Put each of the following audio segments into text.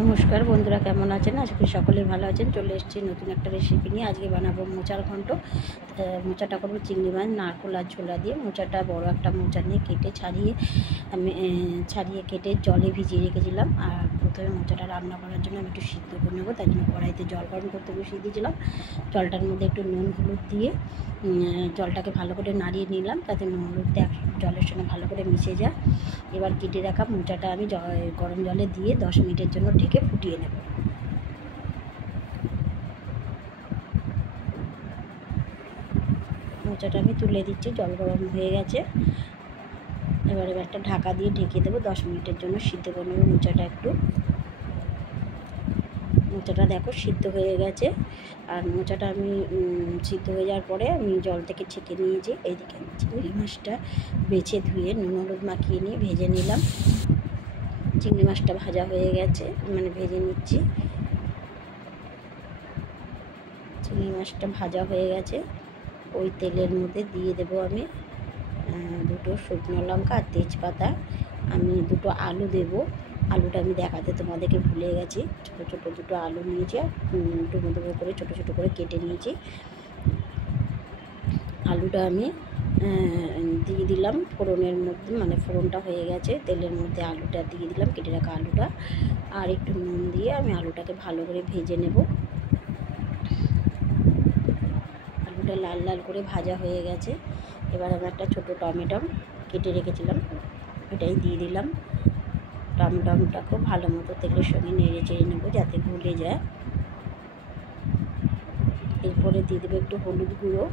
নমস্কার বন্ধুরা, কেমন আছেন? আশা করি সকলেই ভালো আছেন। চলে এসেছি নতুন একটা রেসিপি নিয়ে। আজকে বানাবো মোচার ঘন্ট। মোচাটা করবো চিংড়ি মাছ, নারকোল আর ছোলা দিয়ে। মোচাটা বড় একটা মোচা নিয়ে কেটে ছাড়িয়ে কেটে জলে ভিজিয়ে রেখেছিলাম। আর প্রথমে মোচাটা রান্না করার জন্য আমি একটু সিদ্ধ করে নেবো, তাই জন্য কড়াইতে জল গরম করতে বসিয়ে দিয়েছিলাম। জলটার মধ্যে একটু নুন হলুদ দিয়ে জলটাকে ভালো করে নাড়িয়ে নিলাম, তাতে নুন হলুদ জলের সঙ্গে ভালো করে মিশে যায়। এবার কেটে রাখা মোচাটা আমি গরম জলে দিয়ে 10 মিনিটের জন্য ঢেকে ফুটিয়ে নেব। মোচাটা আমি তুলে দিচ্ছি, জল গরম হয়ে গেছে। এবার একটা ঢাকা দিয়ে ঢেকে দেবো, 10 মিনিটের জন্য সিদ্ধ করে নেবো মোচাটা। মোচাটা দেখো সিদ্ধ হয়ে গেছে। আর মোচাটা আমি সিদ্ধ হয়ে যাওয়ার পরে আমি জল থেকে ছেঁকে নিয়েছি। এইদিকে চিংড়ি মাছটা বেছে ধুয়ে নুন হলুদ মাখিয়ে নিয়ে ভেজে নিলাম। চিংড়ি মাছটা ভাজা হয়ে গেছে, ভেজে নিচ্ছি। চিংড়ি মাছটা ভাজা হয়ে গেছে। ওই তেলের মধ্যে দিয়ে দেবো আমি 2 শুকনো লঙ্কা আর তেজপাতা। আমি 2 আলু দেবো। আলুটা আমি দেখাতে তোমাদেরকে ভুলে গেছি। ছোটো ছোটো 2 আলু নিয়েছি আর ডুমো ডুমো করে ছোটো ছোটো করে কেটে নিয়েছি। আলুটা আমি দিয়ে দিলাম ফোড়নের মধ্যে, ফোড়নটা হয়ে গেছে, তেলের মধ্যে আলুটা দিয়ে দিলাম, কেটে রাখা আলুটা। আর একটু নুন দিয়ে আমি আলুটাকে ভালো করে ভেজে নেব। আলুটা লাল লাল করে ভাজা হয়ে গেছে। এবার আমি একটা ছোটো টমেটো কেটে রেখেছিলাম, এটাই দিয়ে দিলাম। টমেটোটাকেও ভালো মতো তেলের সঙ্গে নেড়ে চেড়ে নেবো যাতে গলে যায়। এরপরে দিয়ে দেবো একটু হলুদ গুঁড়ো।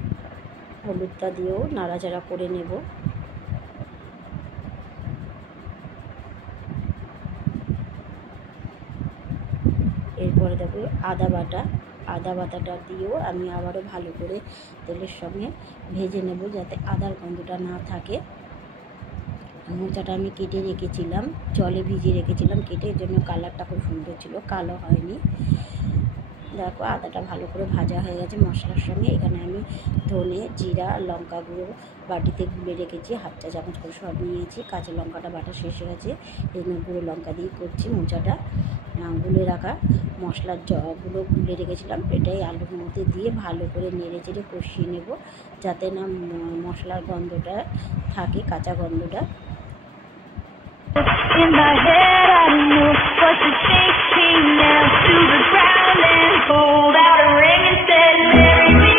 হলুদটা দিয়েও নাড়াচাড়া করে নেব। এরপরে দেবো আদা বাটাটা দিয়েও আমি আবারও ভালো করে তেলের সঙ্গে ভেজে নেব যাতে আদার গন্ধটা না থাকে। মোচাটা আমি কেটে রেখেছিলাম, জলে ভিজিয়ে রেখেছিলাম কেটে, এর জন্য কালারটা খুব সুন্দর ছিল, কালো হয়নি। দেখো আদাটা ভালো করে ভাজা হয়ে গেছে মশলার সঙ্গে। এখানে আমি ধনে জিরা লঙ্কা গুঁড়ো বাটিতে গুলে রেখেছি, 1/2 চা চামচ করে সব নিয়েছি। কাঁচা লঙ্কাটা বাটা শেষ হয়ে গেছে, এই জন্য গুঁড়ো লঙ্কা দিয়ে করছি। মোচাটা গুলে রাখা মশলার গুলো গুলে রেখেছিলাম, এটাই আলুর মধ্যে দিয়ে ভালো করে নেড়ে চেড়ে কষিয়ে নেব যাতে না মশলার গন্ধটা থাকে, কাঁচা গন্ধটা। In my head I know what you're thinking now, to the ground and pulled out a ring and said marry me.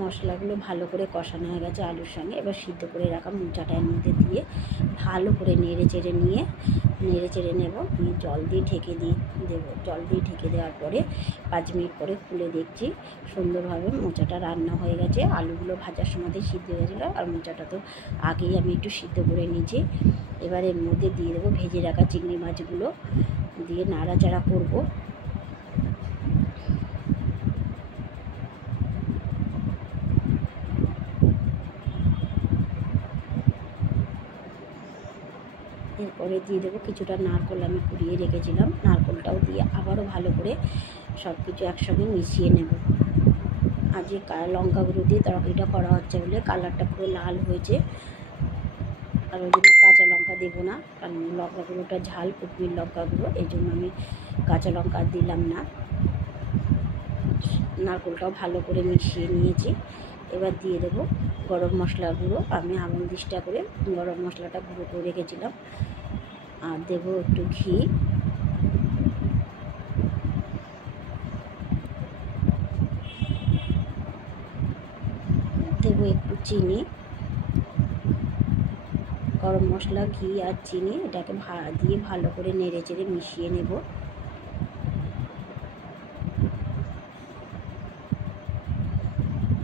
মশলাগুলো ভালো করে কষানো হয়ে গেছে আলুর সঙ্গে। এবার সিদ্ধ করে রাখা মোচাটার মধ্যে দিয়ে ভালো করে নেড়ে চেড়ে নেব। জল দিয়ে ঢেকে দেবো। জল দিয়ে ঢেকে দেওয়ার পরে 5 মিনিট পরে খুলে দেখছি সুন্দরভাবে মোচাটা রান্না হয়ে গেছে। আলুগুলো ভাজার সময়তে সিদ্ধ হয়ে গেছিলো, আর মোচাটা তো আগেই আমি একটু সিদ্ধ করে নিয়েছি। এবার এর মধ্যে দিয়ে দেবো ভেজে রাখা চিংড়ি মাছগুলো, দিয়ে নাড়াচাড়া করব। এরপরে দিয়ে দেবো কিছুটা নারকোল, আমি কুড়িয়ে রেখেছিলাম, নারকোলটাও দিয়ে আবারও ভালো করে সব কিছু একসঙ্গে মিশিয়ে নেব। আজ লঙ্কা গুঁড়ো দিয়ে তরকারিটা করা হচ্ছে বলে কালারটা পুরো লাল হয়েছে, আর ওই জন্য কাঁচা লঙ্কা দেবো না, কারণ লঙ্কা গুঁড়োটা ঝাল, কুটমির লঙ্কা গুঁড়ো, এই জন্য আমি কাঁচা লঙ্কা দিলাম না। নারকোলটাও ভালো করে মিশিয়ে নিয়েছি। এবার দিয়ে দেবো গরম মশলা গুঁড়ো। আমি আমুল দিষ্টা করে গরম মশলাটা গুঁড়ো করে রেখেছিলাম। আর দেবো একটু ঘি, দেবো একটু চিনি। গরম মশলা, ঘি আর চিনি এটাকে দিয়ে ভালো করে নেড়ে চেড়ে মিশিয়ে নেব।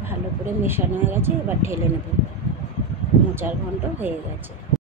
ভালো করে মেশানো হয়ে গেছে, এবার ঢেলে নেব। মোচার ঘন্ট হয়ে গেছে।